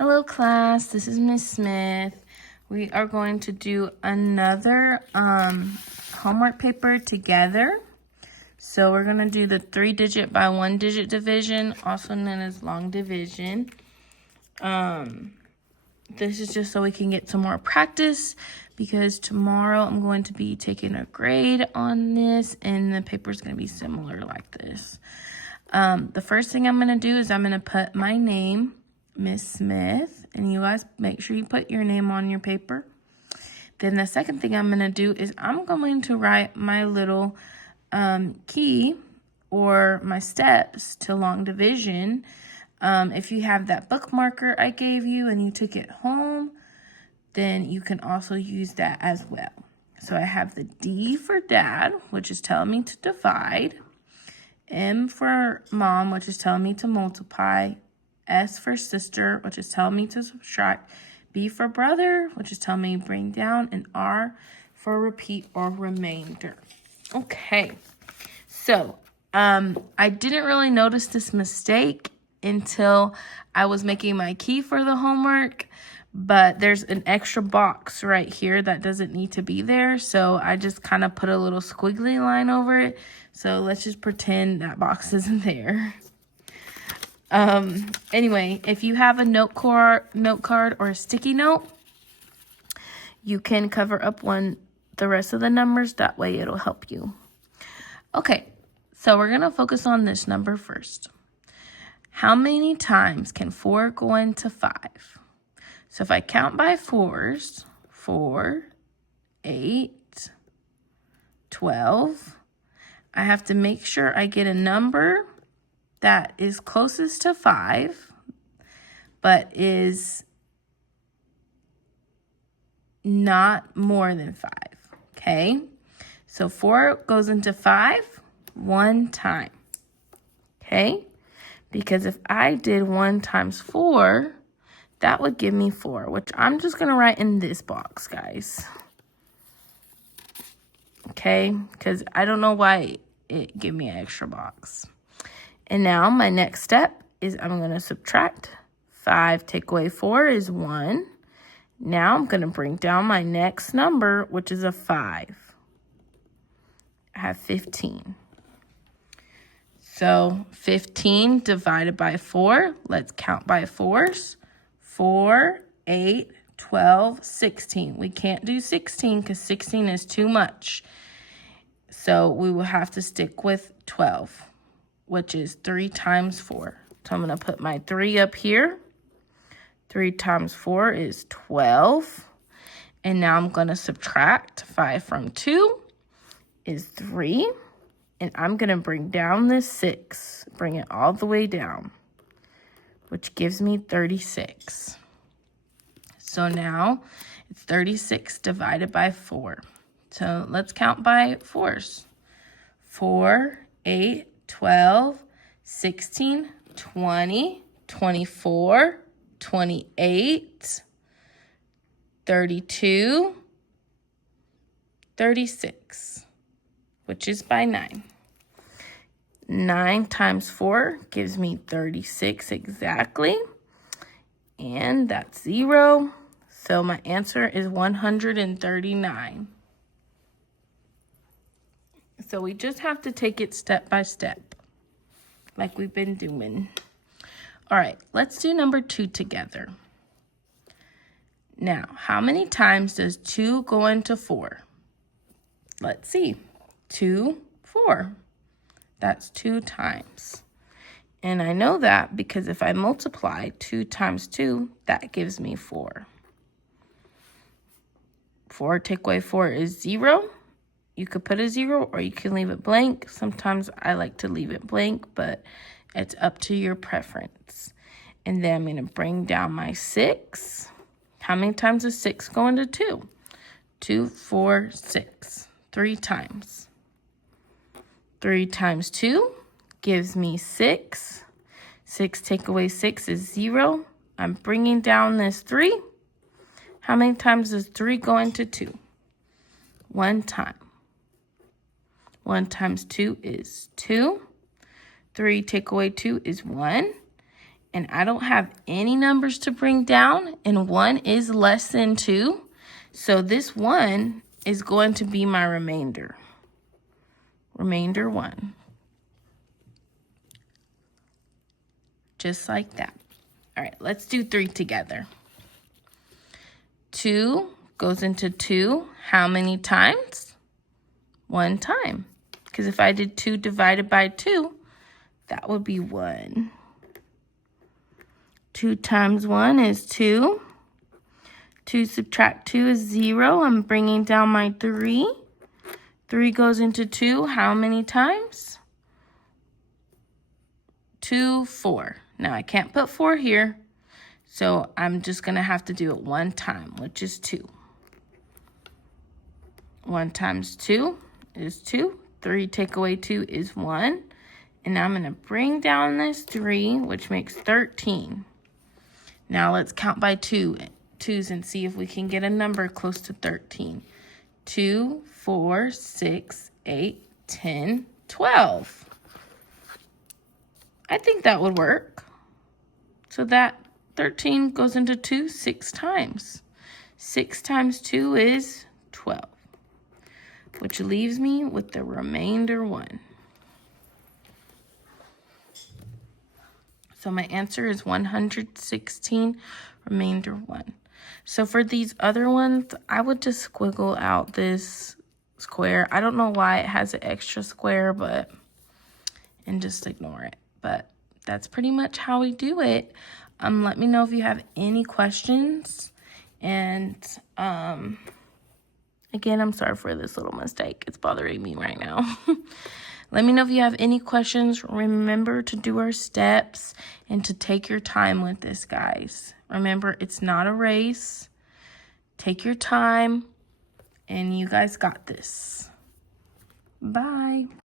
Hello class, this is Miss Smith. We are going to do another homework paper together. So we're going to do the 3-digit by 1-digit division, also known as long division. This is just so we can get some more practice because tomorrow I'm going to be taking a grade on this and the paper is going to be similar like this. The first thing I'm going to do is I'm going to put my name, Miss Smith, and you guys make sure you put your name on your paper. Then the second thing I'm going to do is I'm going to write my little key or my steps to long division. If you have that bookmarker I gave you and you took it home, then you can also use that as well. So I have the D for dad, which is telling me to divide. M for mom, which is telling me to multiply. S for sister, which is telling me to subtract. B for brother, which is telling me bring down. And R for repeat or remainder. Okay, so I didn't really notice this mistake until I was making my key for the homework, but there's an extra box right here that doesn't need to be there, so I just kind of put a little squiggly line over it. So let's just pretend that box isn't there. Anyway, if you have a note card or a sticky note, you can cover up the rest of the numbers. That way it'll help you. Okay, so we're going to focus on this number first. How many times can 4 go into 5? So if I count by 4s, 4, 8, 12, I have to make sure I get a number that is closest to 5, but is not more than 5, okay? So 4 goes into 5 one time, okay? Because if I did 1 times 4, that would give me 4, which I'm just going to write in this box, guys. Okay? Because I don't know why it gave me an extra box. And now my next step is I'm going to subtract. 5 take away 4 is 1. Now I'm going to bring down my next number, which is a 5. I have 15. So 15 divided by 4, let's count by 4s. 4, 8, 12, 16. We can't do 16 because 16 is too much. So we will have to stick with 12, which is 3 times 4. So I'm going to put my 3 up here. 3 times 4 is 12. And now I'm going to subtract. 5 from 2 is 3. And I'm going to bring down this 6. Bring it all the way down, which gives me 36. So now it's 36 divided by 4. So let's count by 4s. 4, 8, 12, 16, 20, 24, 28, 32, 36, which is by 9. 9 times 4 gives me 36 exactly. And that's 0. So my answer is 139. So we just have to take it step by step, like we've been doing. All right, let's do number 2 together. Now, how many times does 2 go into 4? Let's see. 2, 4. That's 2 times. And I know that because if I multiply 2 times 2, that gives me 4. 4 take away 4 is 0. You could put a 0 or you can leave it blank. Sometimes I like to leave it blank, but it's up to your preference. And then I'm going to bring down my 6. How many times does 6 go into 2? 2, 4, 6. 3 times. 3 times 2 gives me 6. 6 take away 6 is 0. I'm bringing down this 3. How many times does 3 go into 2? 1 time. 1 times 2 is 2. 3 take away 2 is 1. and I don't have any numbers to bring down, and 1 is less than 2. So this 1 is going to be my remainder. Remainder 1. Just like that. All right, let's do 3 together. 2 goes into 2 how many times? 1 time. Because if I did 2 divided by 2, that would be 1. 2 times 1 is 2. 2 subtract 2 is 0. I'm bringing down my 3. 3 goes into 2 how many times? 2, 4. Now I can't put 4 here, so I'm just going to have to do it 1 time, which is 2. 1 times 2 is 2. 3 take away 2 is 1. And now I'm going to bring down this 3, which makes 13. Now let's count by 2s and see if we can get a number close to 13. 2, 4, 6, 8, 10, 12. I think that would work. So that 13 goes into 2 6 times. 6 times 2 is 12, which leaves me with the remainder 1. So my answer is 116, remainder 1. So for these other ones, I would just squiggle out this square. I don't know why it has an extra square, and just ignore it. But that's pretty much how we do it. Let me know if you have any questions. And again, I'm sorry for this little mistake. It's bothering me right now. Let me know if you have any questions. Remember to do our steps and to take your time with this, guys. Remember, it's not a race. Take your time, and you guys got this. Bye.